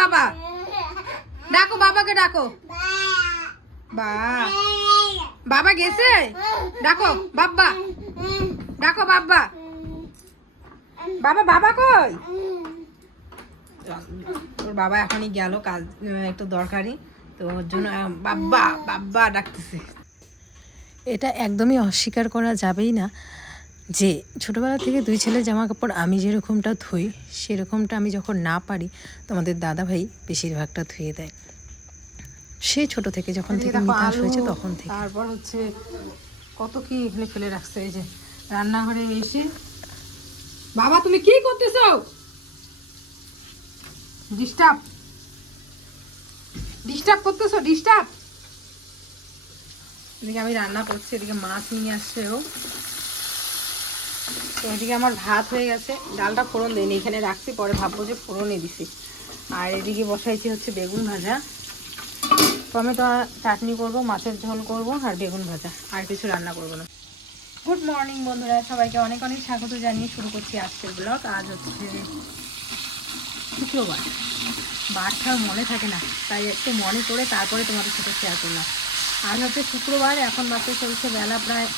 বাবা, ডাকো বাবাকে, ডাকো। বাবা গেছে, ডাকো বাবা, ডাকো বাবা। বাবা, বাবা কই? ওর বাবা এখনই গেল কাজ, একটু দরকারি, তো ওর জন্য বাবা বাবা ডাকতেছে। এটা একদমই অস্বীকার করা যাবেই না যে ছোটোবেলা থেকে দুই ছেলের জামা কাপড় আমি যেরকমটা ধুই সেরকমটা আমি যখন না পারি তোমাদের দাদাভাই বেশিরভাগটা ধুয়ে দেয়। সে ছোট থেকে যখন থেকে মিতাস হয়েছে তখন থেকে। তারপর হচ্ছে কত কি এখানে ফেলে রাখছে। এই যে রান্নাঘরে এসে, বাবা তুমি কি করতেছো? ডিস্টার্ব ডিস্টার্ব করতেছো, ডিস্টার্ব। এদিকে আমি রান্না করছি, এদিকে মাছ নিয়ে আসছে ও। তো এদিকে আমার ভাত হয়ে গেছে, ডালটা ফোড়ন দিইনি, এখানে রাখছি, পরে ভাববো যে ফোড়নে দিছি। আর এদিকে বসাইছি হচ্ছে বেগুন ভাজা, টমেটো চাটনি করব, মাছের ঝোল করব, আর বেগুন ভাজা, আর কিছু রান্না করব না। গুড মর্নিং বন্ধুরা, সবাইকে অনেক অনেক স্বাগত জানিয়ে শুরু করছি আজকের ব্লগ। আজ হচ্ছে শুক্রবার, বারটা মনে থাকে না, তাই একটু মনে করে তারপরে তোমাদের সাথে শেয়ার করলাম। আজ হচ্ছে শুক্রবার, এখন বাচ্চা চলছে বেলা প্রায়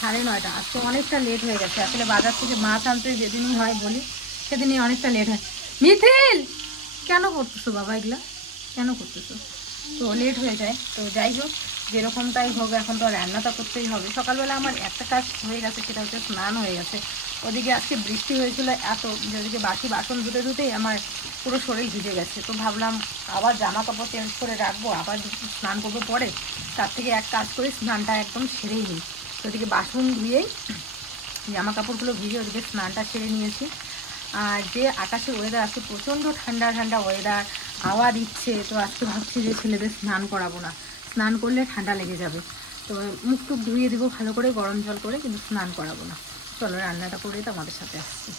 9:30। আজকে অনেকটা লেট হয়ে গেছে, আসলে বাজার থেকে মাছ আনতে যেদিনই হয় বলি সেদিনই অনেকটা লেট হয়। মিথিল, কেন করতেছো বাবা এগুলা, কেন করতেছো? তো লেট হয়ে যায়। তো যাই হোক, যেরকম তাই হোক, এখন তো রান্নাটা করতেই হবে। সকালবেলা আমার একটা কাজ হয়ে গেছে, সেটা হচ্ছে স্নান হয়ে গেছে। ওদিকে আজকে বৃষ্টি হয়েছিল এত, যেদিকে বাকি বাসন ধুতে ধুতেই আমার পুরো শরীর ভিজে গেছে। তো ভাবলাম আবার জামা কাপড় চেঞ্জ করে রাখবো, আবার স্নান করবো পরে, তার থেকে এক কাজ করে স্নানটা একদম সেরেই নিই। তো ওদিকে বাসন ধুয়েই জামা কাপড়গুলো ভিজে ওদিকে স্নানটা সেরে নিয়েছি। আর যে আকাশের ওয়েদার, আজকে প্রচণ্ড ঠান্ডা ঠান্ডা ওয়েদার, হাওয়া দিচ্ছে। তো আজকে ভাবছি যে ছেলেদের স্নান করাবো না, স্নান করলে ঠান্ডা লেগে যাবে। তো মুখ টুক ধুয়ে দেবো ভালো করে গরম জল করে, কিন্তু স্নান করাবো না। চলো রান্নাটা করে তো আমাদের সাথে আসছি।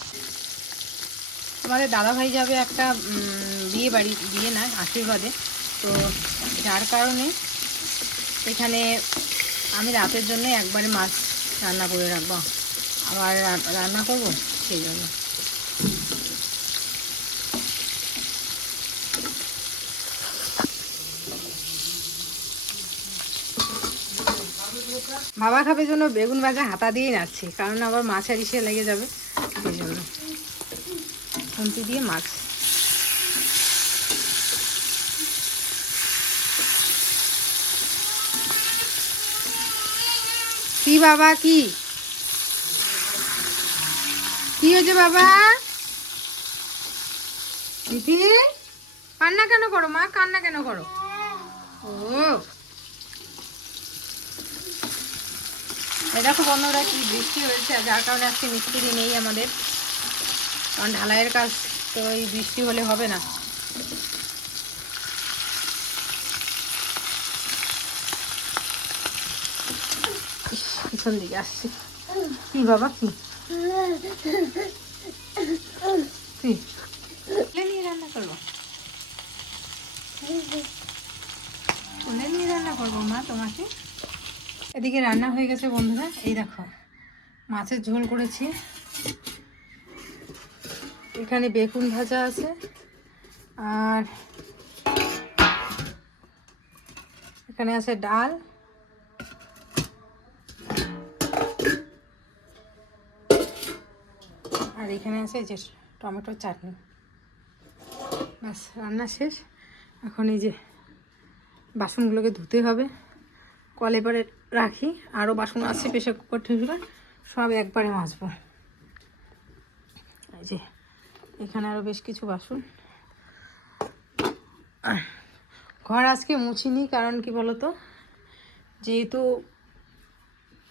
আমাদের দাদাভাই যাবে একটা বিয়ে বাড়ি, বিয়ে না আশীর্বাদে। তো যার কারণে এখানে আমি রাতের জন্য একবারে মাছ রান্না করে রাখবো, আবার রান্না করবো, সেই জন্য। বাবা খাবে জন্য বেগুন ভাজা হাতা দিয়ে নাড়ছি, কারণ আবার মাছের ইসে লেগে যাবে, সেই জন্য খুন্তি দিয়ে মাছ। কি বাবা, কি কি হয়েছে বাবা? দিদি কান্না কেন করো মা, কান্না কেন করো? ও দেখো বন্ধুরা, কি বৃষ্টি হয়েছে, যার কারণে আজকে মিস্ত্রি নেই আমাদের, কারণ ঢালাইয়ের কাজ তো এই বৃষ্টি হলে হবে না। পিছন দিকে আসছি। কি বাবা, কি নিয়ে রান্না করবো, কোলে নিয়ে রান্না করবো মা তোমাকে? এদিকে রান্না হয়ে গেছে বন্ধুরা, এই দেখো মাছের ঝোল করেছি, এখানে বেগুন ভাজা আছে, আর এখানে আছে ডাল, আর এখানে আছে যে টমেটোর চাটনি। ব্যাস রান্না শেষ। এখন এই যে বাসনগুলোকে ধুতে হবে, কলে পরে রাখি, আরও বাসন আছে, প্রেশার কুকার ঠেসুকার সব একবারে মাজবো। এই যে এখানে আরও বেশ কিছু বাসন। ঘর আজকে মুছিনি, কারণ কি বলতো, যেহেতু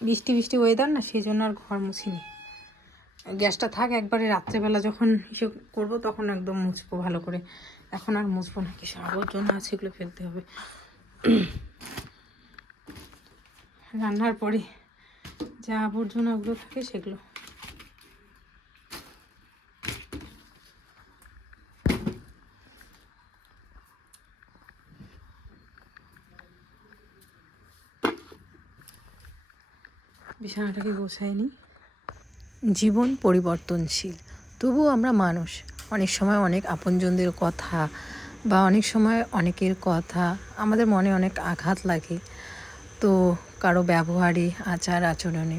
বৃষ্টি বৃষ্টি ওয়েদার না, সেই জন্য আর ঘর মুছিনি। গ্যাসটা থাক, একবারে রাত্রেবেলা যখন হিসেব করবো তখন একদম মুছবো ভালো করে, এখন আর মুছবো না। কিছু আবর্জনা আছে, এগুলো ফেলতে হবে রান্নার পরে, যা আবর্জনাগুলো থাকে সেগুলো। বিছানাটাকে গোছাইনি। জীবন পরিবর্তনশীল, তবুও আমরা মানুষ, অনেক সময় অনেক আপনজনদের কথা বা অনেক সময় অনেকের কথা আমাদের মনে অনেক আঘাত লাগে, তো কারো ব্যবহারে, আচার আচরণে।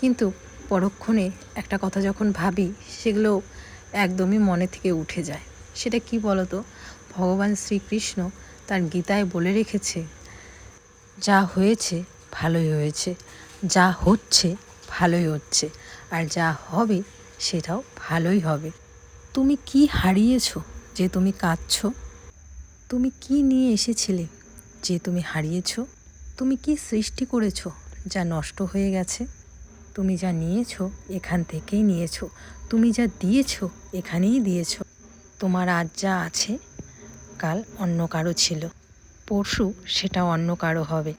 কিন্তু পরক্ষণে একটা কথা যখন ভাবি, সেগুলো একদমই মনে থেকে উঠে যায়। সেটা কি বলো তো? ভগবান শ্রীকৃষ্ণ তার গীতায় বলে রেখেছে, যা হয়েছে ভালোই হয়েছে, যা হচ্ছে ভালোই হচ্ছে, আর যা হবে সেটাও ভালোই হবে। তুমি কি হারিয়েছো যে তুমি কাঁদছো? তুমি কি নিয়ে এসেছিলে যে তুমি হারিয়েছো? তুমি কি সৃষ্টি করেছো যা নষ্ট হয়ে গেছে? তুমি যা নিয়েছো এখান থেকেই নিয়েছো, তুমি যা দিয়েছো এখানেই দিয়েছো। তোমার আজ যা আছে কাল অন্য কারো ছিল, পরশু সেটা অন্য কারো হবে।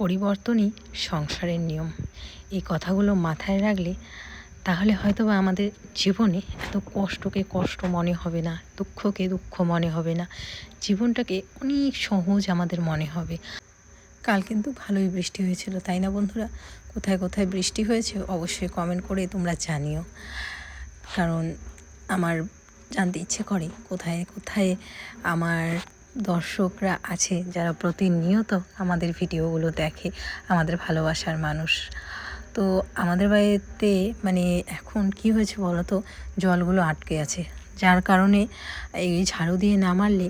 পরিবর্তনই সংসারের নিয়ম। এই কথাগুলো মাথায় রাখলে তাহলে হয়তো বা আমাদের জীবনে এত কষ্টকে কষ্ট মনে হবে না, দুঃখকে দুঃখ মনে হবে না, জীবনটাকে অনেক সহজ আমাদের মনে হবে। কাল কিন্তু ভালোই বৃষ্টি হয়েছিল, তাই না বন্ধুরা? কোথায় কোথায় বৃষ্টি হয়েছে অবশ্যই কমেন্ট করে তোমরা জানিও, কারণ আমার জানতে ইচ্ছে করে কোথায় কোথায় আমার দর্শকরা আছে যারা প্রতিনিয়ত আমাদের ভিডিওগুলো দেখে, আমাদের ভালোবাসার মানুষ। তো আমাদের বাড়িতে মানে এখন কি হয়েছে বলো তো, জলগুলো আটকে আছে, যার কারণে এই ঝাড়ু দিয়ে না মারলে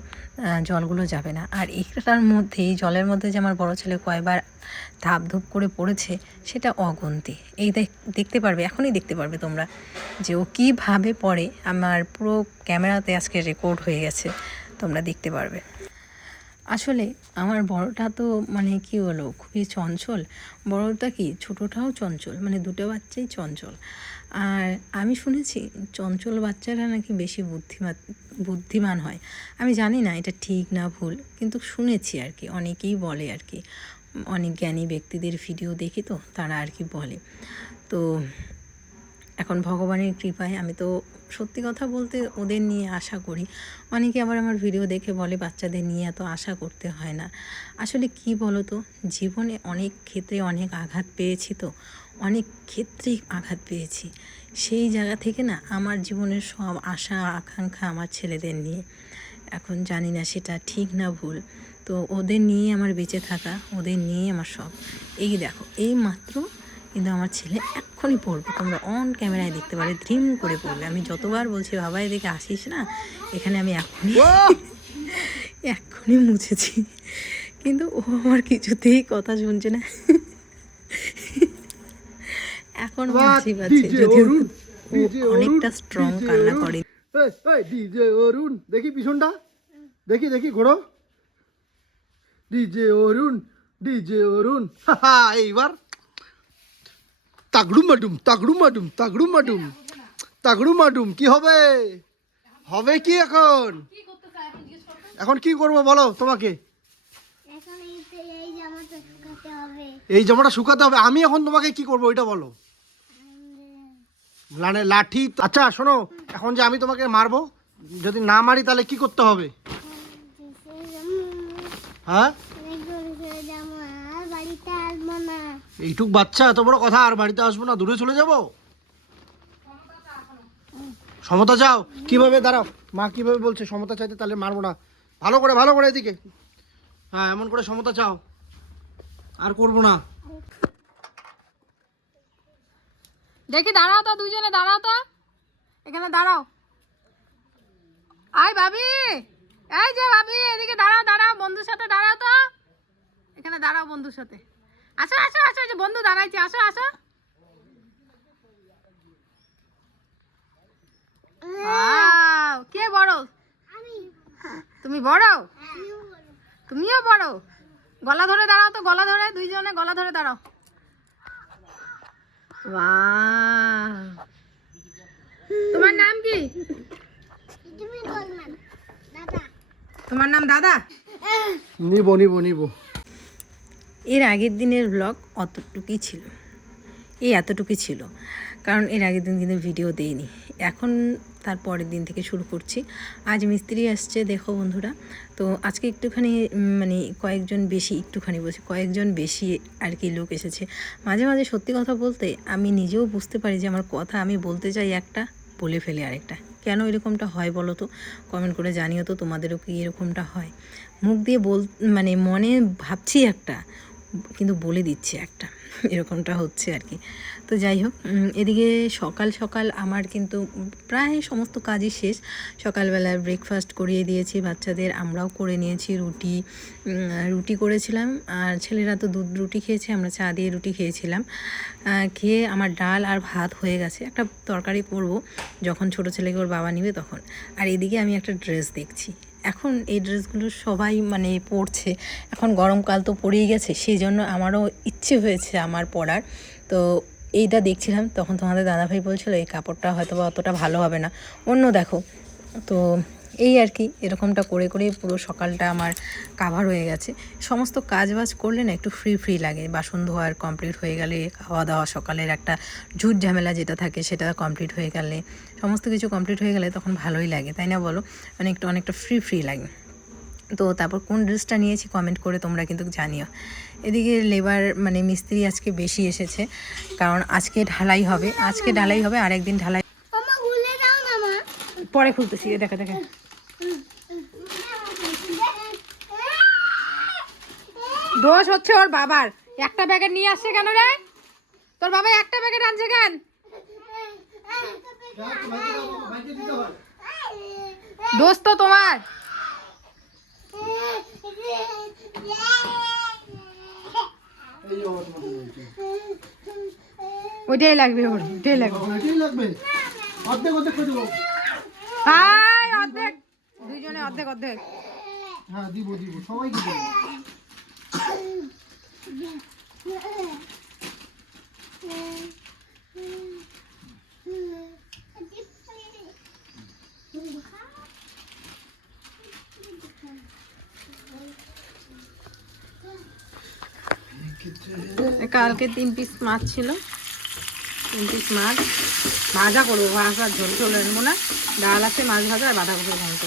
জলগুলো যাবে না। আর এইটার মধ্যে, এই জলের মধ্যে যে আমার বড় ছেলে কয়বার ধাপ ধুপ করে পড়েছে সেটা অগুন্তি। এই দেখতে পারবে, এখনই দেখতে পারবে তোমরা যে ও কীভাবে পড়ে। আমার পুরো ক্যামেরাতে আজকে রেকর্ড হয়ে গেছে, তোমরা দেখতে পারবে। আসলে আমার বড়টা তো মানে কি হলো, খুবই চঞ্চল। বড়টা কি, ছোটোটাও চঞ্চল, মানে দুটো বাচ্চাই চঞ্চল। আর আমি শুনেছি চঞ্চল বাচ্চারা নাকি বেশি বুদ্ধিমান হয়। আমি জানি না এটা ঠিক না ভুল, কিন্তু শুনেছি আর কি, অনেকেই বলে আর কি, অনেক জ্ঞানী ব্যক্তিদের ভিডিও দেখি তো তারা আর কি বলে। তো এখন ভগবানের কৃপায় আমি তো সত্যি কথা বলতে ওদের নিয়ে আশা করি। অনেকে আবার আমার ভিডিও দেখে বলে বাচ্চাদের নিয়ে এত আশা করতে হয় না। আসলে কি বলো তো, জীবনে অনেক ক্ষেত্রে অনেক আঘাত পেয়েছি, তো অনেক ক্ষেত্রেই আঘাত পেয়েছি। সেই জায়গা থেকে না আমার জীবনের সব আশা আকাঙ্ক্ষা আমার ছেলেদের নিয়ে। এখন জানি না সেটা ঠিক না ভুল, তো ওদের নিয়ে আমার বেঁচে থাকা, ওদের নিয়ে আমার সব। এই দেখো, এই মাত্র কিন্তু আমার ছেলে এক্ষুনি পড়বে, তোমরা অন ক্যামেরায় দেখতে পারে, ড্রিম করে পড়বে। আমি যতবার বলছি বাবা এদিকে আসিস না, এখানে আমি এক্ষুনি মুছেছি, কিন্তু ও আমার কিছুতেই কথা শুনছে না। এখন হাসি পাচ্ছে, যদিও ও অনেকটা স্ট্রং কান্না করে। ডিজে অরুণ, দেখি পিছনটা, দেখি দেখি ঘোড়ো। ডিজে অরুণ, ডিজে অরুণ, এইবার তাগড়ু মাডুম, তাগড়ু মাডুম, তাগড়ু মাডুম, তাগড়ু মাডুম। কি হবে, হবে কি এখন? এখন কি করবো বলো তোমাকে? এই জামাটা শুকাতে হবে। আমি এখন তোমাকে কি করবো ওইটা বলো। মানে লাঠি। আচ্ছা শোনো, এখন যে আমি তোমাকে মারবো, যদি না মারি তাহলে কি করতে হবে? হ্যাঁ, এইটুক বাচ্চা এত বড় কথা, আর বাড়িতে আসবো না, দূরে চলে যাব? সমতা চাও? কিভাবে, দাঁড়াও, মা কিভাবে বলছে সমতা চাইতে, তাহলে মারবো না। ভালো করে, ভালো করে এদিকে, হ্যাঁ এমন করে সমতা চাও, আর করবো না। দেখি দাঁড়াও তো, দুইজনে দাঁড়াও তো, এখানে দাঁড়াও। আয় ভাবি, এই যে ভাবি, এদিকে দাঁড়াও, দাঁড়াও, বন্ধুর সাথে দাঁড়াও তো, এখানে দাঁড়াও বন্ধুর সাথে। আসো আসো আসো, যে বন্ধু দাঁড়াইছে, আসো আসো। কে বড়? তুমি বড়? তুমিও বড়? গলা ধরে দাঁড়াও তো, গলা ধরে, দুইজনে গলা ধরে দাঁড়াও। তোমার নাম কি? তোমার নাম দাদা? নিব নিব নিব। এর আগের দিনের ব্লগ অতটুকুই ছিল, এতটুকুই ছিল, কারণ এর আগের দিন কিন্তু ভিডিও দেইনি। এখন তার পরের দিন থেকে শুরু করছি। আজ মিস্ত্রি আসছে, দেখো বন্ধুরা। তো আজকে একটুখানি মানে কয়েকজন বেশি আর কি লোক এসেছে। মাঝে মাঝে সত্যি কথা বলতে আমি নিজেও বুঝতে পারি যে আমার কথা আমি বলতে চাই একটা, বলে ফেলে আরেকটা। কেন এরকমটা হয় বলো তো, কমেন্ট করে জানিও তো তোমাদেরও কি এরকমটা হয়। মুখ দিয়ে মানে মনে ভাবছি একটা, কিন্তু বলে দিচ্ছি একটা, এরকমটা হচ্ছে আর কি। তো যাই হোক, এদিকে সকাল সকাল আমার কিন্তু প্রায় সমস্ত কাজই শেষ। সকালবেলা ব্রেকফাস্ট করিয়ে দিয়েছি বাচ্চাদের, আমরাও করে নিয়েছি। রুটি করেছিলাম, আর ছেলেরা তো দুধ রুটি খেয়েছে, আমরা চা দিয়ে রুটি খেয়েছিলাম। খেয়ে আমার ডাল আর ভাত হয়ে গেছে, একটা তরকারি করব যখন ছোটো ছেলেকে ওর বাবা নিবে তখন। আর এদিকে আমি একটা ড্রেস দেখছি, এখন এই ড্রেসগুলো সবাই মানে পরছে, এখন গরমকাল তো পড়েই গেছে, সেই জন্য আমারও ইচ্ছে হয়েছে আমার পরার। তো এইটা দেখছিলাম, তখন তোমাদের দাদাভাই বলছিল এই কাপড়টা হয়তো বা অতটা ভালো হবে না, অন্য দেখো। তো এই আর কি, এরকমটা করে করে পুরো সকালটা আমার কাভার হয়ে গেছে। সমস্ত কাজবাজ করলে না একটু ফ্রি ফ্রি লাগে, বাসন ধোয়ার কমপ্লিট হয়ে গেলে, খাওয়া দাওয়া সকালের একটা ঝুট ঝামেলা যেটা থাকে সেটা কমপ্লিট হয়ে গেলে, সমস্ত কিছু কমপ্লিট হয়ে গেলে তখন ভালোই লাগে, তাই না বলো? অনেকটা ফ্রি ফ্রি লাগে। তো তারপর কোন ড্রেসটা নিয়েছি কমেন্ট করে তোমরা কিন্তু জানিও। এদিকে লেবার মানে মিস্ত্রি আজকে বেশি এসেছে, কারণ আজকে ঢালাই হবে, আর একদিন ঢালাই পরে খুলতেছি। দেখা দোষ হচ্ছে ওর বাবার, একটা ব্যাগেট নিয়ে আসছে কেন রে? তোর বাবা একটা ব্যাগেট আনছে কেন? দোষ তো তোমার। ওইটাই লাগবে, ওইটাই লাগবে। অর্ধেক দুইজনে অর্ধেক। হ্যাঁ দিব সবাইকে দিব। কালকে 3 পিস মাছ ছিল, 3 পিস মাছ ভাজা করবো, ভাজা ঝোল আনবো না, ডাল আছে, মাছ ভাজা আর বাঁধাকপির ঘন্ট।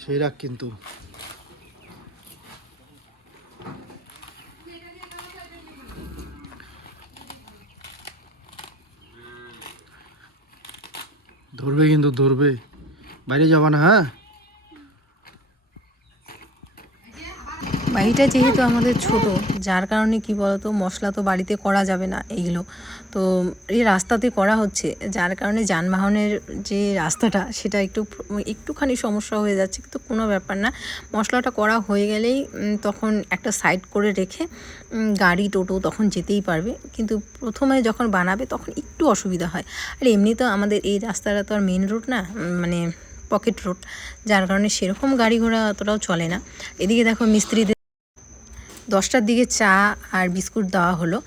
সেই রাখ কিন্তু ধরবে, বাইরে যাবা না। হ্যাঁ, বাড়িটা যেহেতু আমাদের ছোট, যার কারণে কি বলতো, মশলা তো বাড়িতে করা যাবে না এইগুলো, তো এই রাস্তাতে করা হচ্ছে, যার কারণে যানবাহনের যে রাস্তাটা সেটা একটুখানি সমস্যা হয়ে যাচ্ছে, কিন্তু কোনো ব্যাপার না। মশলাটা করা হয়ে গেলেই তখন একটা সাইড করে রেখে গাড়ি টোটো তখন যেতেই পারবে, কিন্তু প্রথমে যখন বানাবে তখন একটু অসুবিধা হয়। আর এমনি তো আমাদের এই রাস্তাটা তো আর মেন রোড না, মানে পকেট রোড, যার কারণে সেরকম গাড়ি ঘোড়া অতটাও চলে না। এদিকে দেখো মিস্ত্রিদের 10টার দিকে চা আর বিস্কুট দেওয়া হলো,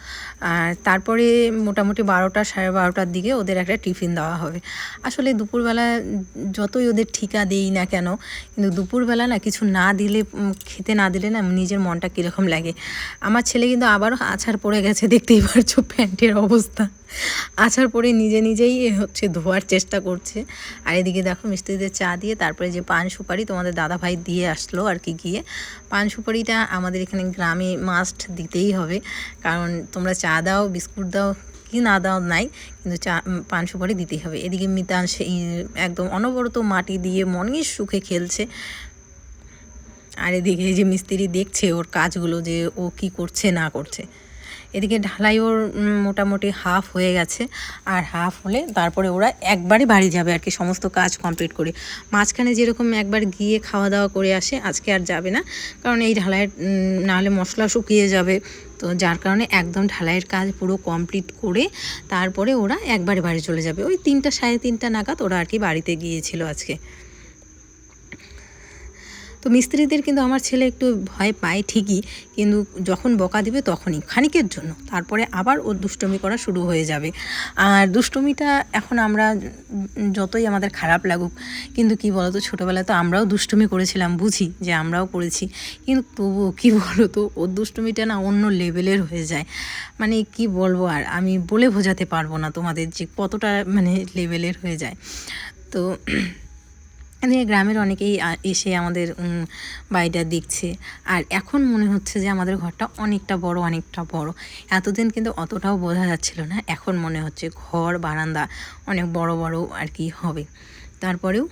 আর তারপরে মোটামুটি 12টা সাড়ে 12টার দিকে ওদের একটা টিফিন দেওয়া হবে। আসলে দুপুরবেলা যতই ওদের ঠিকা দেই না কেন, কিন্তু দুপুরবেলা না কিছু না দিলে, খেতে না দিলে না নিজের মনটা কীরকম লাগে। আমার ছেলে কিন্তু আবারও আছাড় পড়ে গেছে, দেখতেই পারছো প্যান্টের অবস্থা, আছাড় পরে নিজেই হচ্ছে ধোয়ার চেষ্টা করছে। আর এদিকে দেখো মিস্ত্রিদের চা দিয়ে তারপরে যে পান সুপারি তোমাদের দাদাভাই দিয়ে আসলো আর কি, গিয়ে পান সুপারিটা আমাদের এখানে গ্রামে মাস্ট দিতেই হবে, কারণ তোমরা চা দাও বিস্কুট দাও কি না দাও নাই, কিন্তু পান সুপারি দিতেই হবে। এদিকে মিতান সেই একদম অনবরত মাটি দিয়ে মনের সুখে খেলছে, আর এদিকে যে মিস্ত্রি দেখছে ওর কাজগুলো যে ও কি করছে না করছে। এদিকে ঢালাই ওর মোটামুটি হাফ হয়ে গেছে, আর হাফ হলে তারপরে ওরা একবারই বাড়ি যাবে আর কি, সমস্ত কাজ কমপ্লিট করে। মাঝখানে যেরকম একবার গিয়ে খাওয়া দাওয়া করে আসে, আজকে আর যাবে না, কারণ এই ঢালাইয়ের নাহলে মশলা শুকিয়ে যাবে, তো যার কারণে একদম ঢালাইয়ের কাজ পুরো কমপ্লিট করে তারপরে ওরা একবারে বাড়ি চলে যাবে। ওই 3টা সাড়ে 3টা নাগাদ ওরা আর কি বাড়িতে গিয়েছিল আজকে। তো মিস্ত্রিদের কিন্তু আমার ছেলে একটু ভয় পায় ঠিকই, কিন্তু যখন বকা দিবে তখনই খানিকের জন্য, তারপরে আবার ওর দুষ্টুমি করা শুরু হয়ে যাবে। আর দুষ্টুমিটা এখন আমরা যতই আমাদের খারাপ লাগুক, কিন্তু কি বলতো, ছোটোবেলায় তো আমরাও দুষ্টুমি করেছিলাম, বুঝি যে আমরাও করেছি, কিন্তু তবুও কী বলতো, ওর দুষ্টুমিটা না অন্য লেভেলের হয়ে যায়। মানে কি বলবো, আর আমি বলে বোঝাতে পারবো না তোমাদের যে কতটা মানে লেভেলের হয়ে যায়। তো এদিকে গ্রামের অনেকেই এসে আমাদের বাড়িটা দেখছে। আর এখন মনে হচ্ছে যে আমাদের ঘরটা অনেকটা বড়। এতদিন কিন্তু অতটাও বোঝা যাচ্ছিল না, এখন মনে হচ্ছে ঘর বারান্দা অনেক বড় আর কি হবে। তারপরেও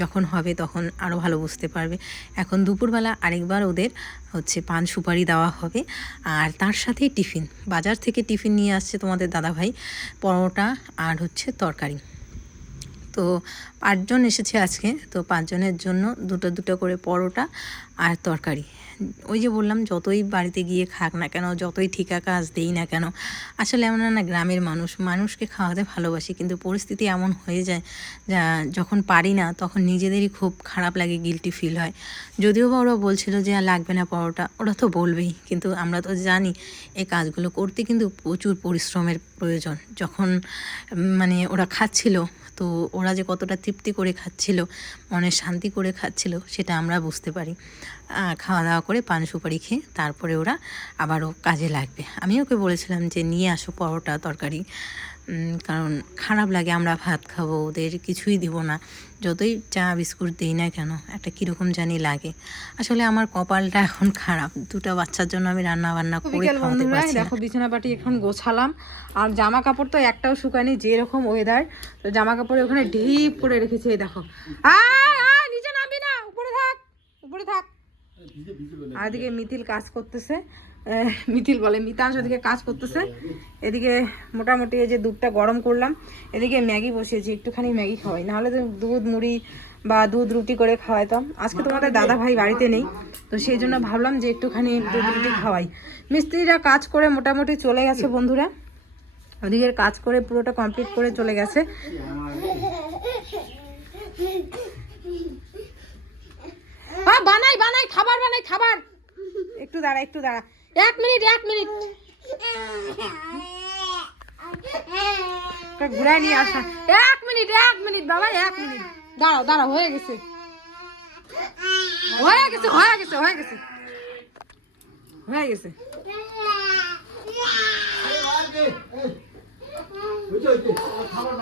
যখন হবে তখন আরও ভালো বুঝতে পারবে। এখন দুপুরবেলা আরেকবার ওদের হচ্ছে পান সুপারি দেওয়া হবে, আর তার সাথেই টিফিন, বাজার থেকে টিফিন নিয়ে আসছে তোমাদের দাদাভাই, পরোটা আর হচ্ছে তরকারি। তো 5 জন এসেছে আজকে, তো 5 জনের জন্য দুটো করে পরোটা আর তরকারি। ওই যে বললাম, যতই বাড়িতে গিয়ে খাক না কেন, যতই ঠিকা কাজ দেই না কেন, আসলে আমরা না গ্রামের মানুষকে খাওয়াতে ভালোবাসি, কিন্তু পরিস্থিতি এমন হয়ে যায় যখন পারি না তখন নিজেদেরই খুব খারাপ লাগে, গিল্টি ফিল হয়। যদিও বা ওরা বলছিল যে আর লাগবে না পরোটা, ওরা তো বলবেই, কিন্তু আমরা তো জানি এই কাজগুলো করতে কিন্তু প্রচুর পরিশ্রমের প্রয়োজন। যখন মানে ওরা খাচ্ছিল, তো ওরা যে কতটা তৃপ্তি করে খাচ্ছিল, মনের শান্তি করে খাচ্ছিল, সেটা আমরা বুঝতে পারি। খাওয়া দাওয়া করে পান সুপারি খেয়ে তারপরে ওরা আবারও কাজে লাগবে। আমি ওকে বলেছিলাম যে নিয়ে আসো পরোটা তরকারি, কারণ খারাপ লাগে আমরা ভাত খাবো, ওদের কিছুই দিব না, যতই চা বিস্কুট দিই না কেন একটা কীরকম জানি লাগে। আসলে আমার কপালটা এখন খারাপ, 2টা বাচ্চার জন্য আমি রান্না বান্না করে খাওয়াতে পারছি না। দেখো বিছানা পাটি এখন গোছালাম, আর জামা কাপড় তো একটাও শুকায়নি, যেরকম ওয়েদার, তো জামা কাপড় ওখানে ঢিপ করে রেখেছি। এই দেখো, নিচে নামবি না, উপরে থাক। আর এদিকে মিথিল কাজ করতেছে, মিথিল বলে মিতাংশ, ওদিকে কাজ করতেছে। এদিকে মোটামুটি এই যে দুধটা গরম করলাম, এদিকে ম্যাগি বসিয়েছি, একটুখানি ম্যাগি খাওয়াই, নাহলে তো দুধ মুড়ি বা দুধ রুটি করে খাওয়াইতাম। আজকে তোমাদের দাদা ভাই বাড়িতে নেই, তো সেই জন্য ভাবলাম যে একটুখানি দুধ রুটি খাওয়াই। মিস্ত্রিরা কাজ করে মোটামুটি চলে গেছে বন্ধুরা, ওদিকে কাজ করে পুরোটা কমপ্লিট করে চলে গেছে। বানাই খাবার, একটু দাঁড়া 1 মিনিট ঘুরাই নিয়ে আসা। 1 মিনিট বাবা, 1 মিনিট দাঁড়াও, হয়ে গেছে। খাবার